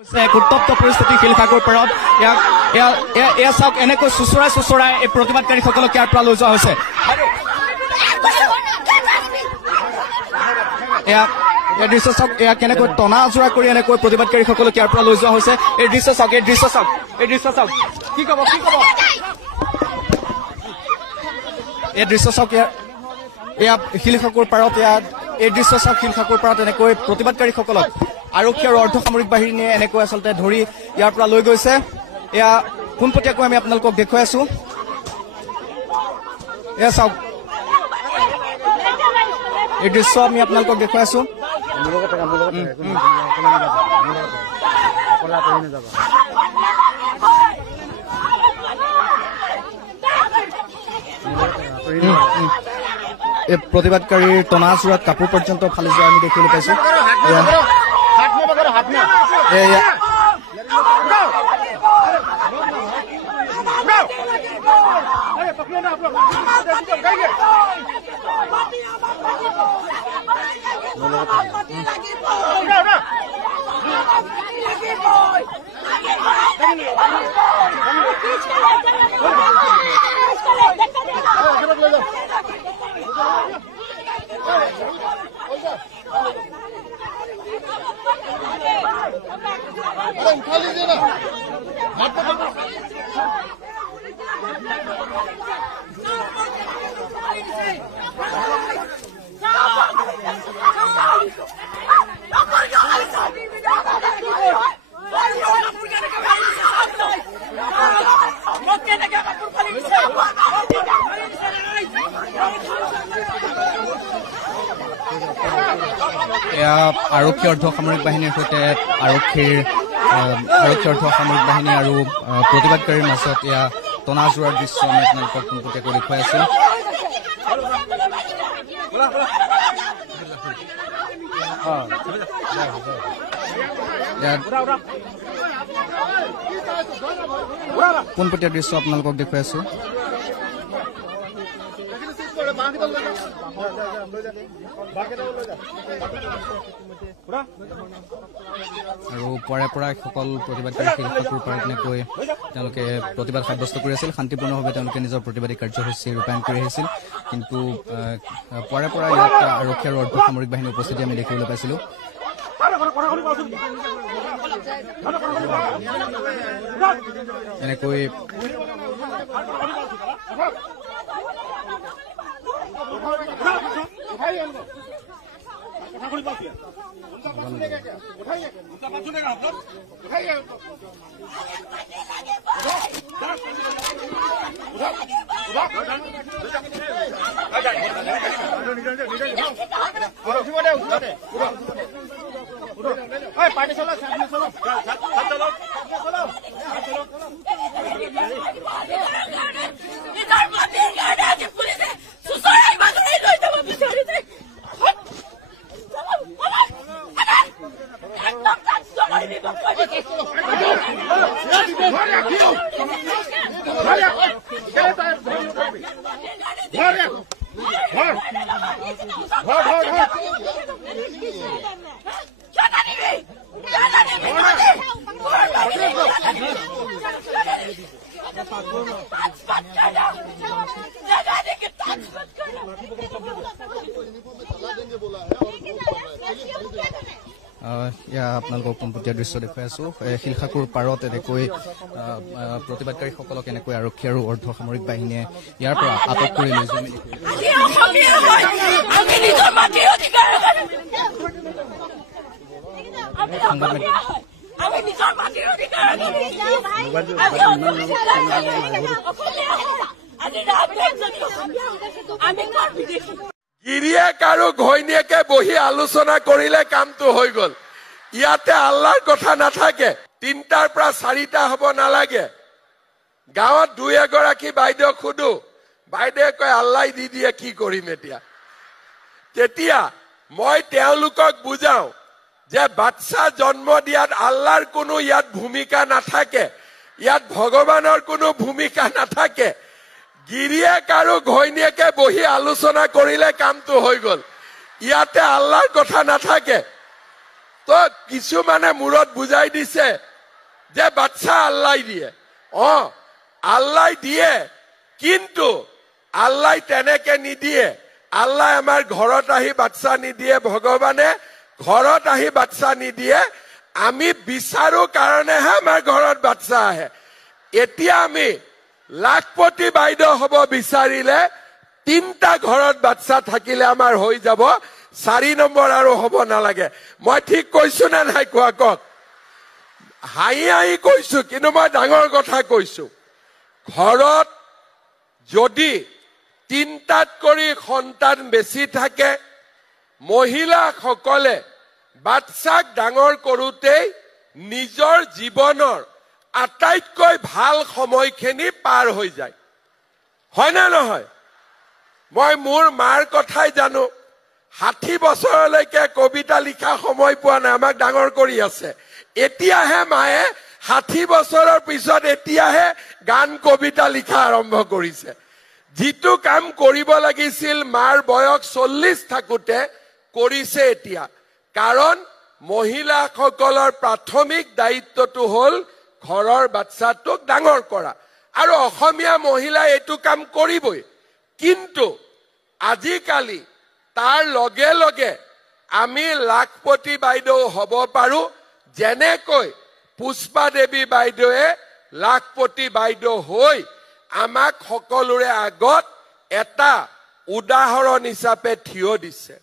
এক উত্তপ্ত পৰিস্থিতি শিলসাগৰ পাৰত এয়া চাওক এনেকৈ চুচৰাই এই প্ৰতিবাদকাৰীসকলক ইয়াৰ পৰা লৈ যোৱা হৈছে এই দৃশ্য চাওক এয়া কেনেকৈ টনা আজোৰা কৰি এনেকৈ প্ৰতিবাদকাৰীসকলক ইয়াৰ পৰা লৈ যোৱা হৈছে এই দৃশ্য চাওক কি কব এই দৃশ্য চাওক এয়া শিলসাগৰ পাৰত এই দৃশ্য চাওক শিলসাগৰ পাৰত এনেকৈ প্ৰতিবাদকাৰীসকলক আৰক্ষী আৰু অৰ্ধসামৰিক বাহিনীয়ে এনেকৈ আচলতে ধৰি ইয়াৰ পৰা লৈ গৈছে এয়া পোনপটীয়াকৈ আমি আপোনালোকক দেখুৱাই আছো এয়া চাওক এই দৃশ্য আমি আপোনালোকক দেখুৱাই আছো এই প্ৰতিবাদকাৰীৰ টনা আচোৰাত কাপোৰ পৰ্যন্ত ফালি যোৱা আমি দেখিবলৈ পাইছো আৰক্ষী অৰ্ধসামৰিক বাহিনীৰ সৈতে আৰক্ষী অৰ্ধসামৰিক বাহিনী আৰু প্ৰতিবাদকাৰীৰ মাজত এয়া টনা জোৰাৰ দৃশ্য আমি আপোনালোকক পোনপটীয়াকৈ দেখুৱাই আছো পোনপটীয়া দৃশ্য আপোনালোকক দেখুৱাই আছো আৰু পৰে সকল প্ৰতিবাদকাৰী শিলসাগৰ পাৰত এনেকৈ তেওঁলোকে প্ৰতিবাদ সাব্যস্ত কৰি আছিল শান্তিপূৰ্ণভাৱে তেওঁলোকে নিজৰ প্ৰতিবাদী কাৰ্যসূচী ৰূপায়ণ কৰি আহিছিল কিন্তু পৰে ইয়াত আৰক্ষী আৰু অৰ্ধসামৰিক বাহিনীৰ উপস্থিতি আমি দেখিবলৈ পাইছিলো এনেকৈ আপোনালোকক পোনপটীয়া দৃশ্য দেখুৱাই আছো শিলসাগৰ পাৰত এনেকৈ প্ৰতিবাদকাৰীসকলক এনেকৈ আৰক্ষী আৰু অৰ্ধসামৰিক বাহিনীয়ে ইয়াৰ পৰা আটক কৰি লৈ যোৱা গিৰিয়েক আৰু ঘৈণীয়েকে বহি আলোচনা কৰিলে কামটো হৈ গল ইয়াতে আল্লাহৰ কথা নাথাকে ৩টাৰ পৰা ৪টা হ'ব নালাগে গাঁৱত ২-এগৰাকী বাইদেউ খুদু বাইদেৱে কয় আল্লাহ দি দিয়ে কি কৰিম এতিয়া তেতিয়া মই তেওঁলোকক বুজাও যে বাচ্চা জন্ম দিয়াত আল্লাহৰ কোনো ইয়াত ভূমিকা নাথাকে ইয়াত ভগৱানৰ কোনো ভূমিকা নাথাকে গিৰিয়েক আৰু ঘৈণীয়েকে বহি আলোচনা কৰিলে কামটো হৈ গল ইয়াতে আল্লাহৰ কথা নাথাকে তো কিছুমানে মূৰত বুজাই দিছে যে বাচ্চা আল্লাহ দিয়ে আল্লাহ দিয়ে কিন্তু আল্লাহ তেনেকে নিদিয়ে আল্লাহ আমাৰ ঘৰত আহি বাচ্চা নিদিয়ে ভগৱানে ঘৰত আহি বাচ্চা নিদিয়ে আমি বিচাৰো কাৰণেহে আমাৰ ঘৰত বাচ্চা আহে এতিয়া আমি লাখপতি বাইদেউ হ'ব বিচাৰিলে 3টা ঘৰত বাচ্চা থাকিলে আমাৰ হৈ যাব 4 নম্বৰ আৰু হ'ব নালাগে মই ঠিক কৈছো না নাই কোৱা কক হাঁহি কৈছো কিন্তু মই ডাঙৰ কথা কৈছো ঘৰত যদি 3টাত কৰি সন্তান বেছি থাকে মহিলাসকলে বাচ্চাক ডাঙৰ কৰোঁতেই নিজৰ জীৱনৰ আটাইতকৈ ভাল সময়খিনি পাৰ হৈ যায় হয় না নহয় মই মোৰ মাৰ কথাই জানো 60 বছৰলৈকে কবিতা লিখা সময় পোৱা নাই আমাক ডাঙৰ কৰি আছে এতিয়াহে মায়ে 60 বছৰৰ পিছত এতিয়াহে গান কবিতা লিখা আৰম্ভ কৰিছে যিটো কাম কৰিব লাগিছিল মাৰ বয়স 40 থাকোতে কৰিছে এতিয়া কাৰণ মহিলাসকলৰ প্ৰাথমিক দায়িত্বটো হ'ল ঘৰৰ বাচ্চাটোক ডাঙৰ কৰা আৰু অসমীয়া মহিলা এইটো কাম কৰিবই কিন্তু আজিকালি তাৰ লগে লগে আমি লাখপতি বাইদেউ হ'ব পাৰো যেনেকৈ পুষ্পা দেৱী বাইদেৱে লাখপতি বাইদেউ হৈ আমাক সকলোৰে আগত এটা উদাহৰণ হিচাপে থিয় দিছে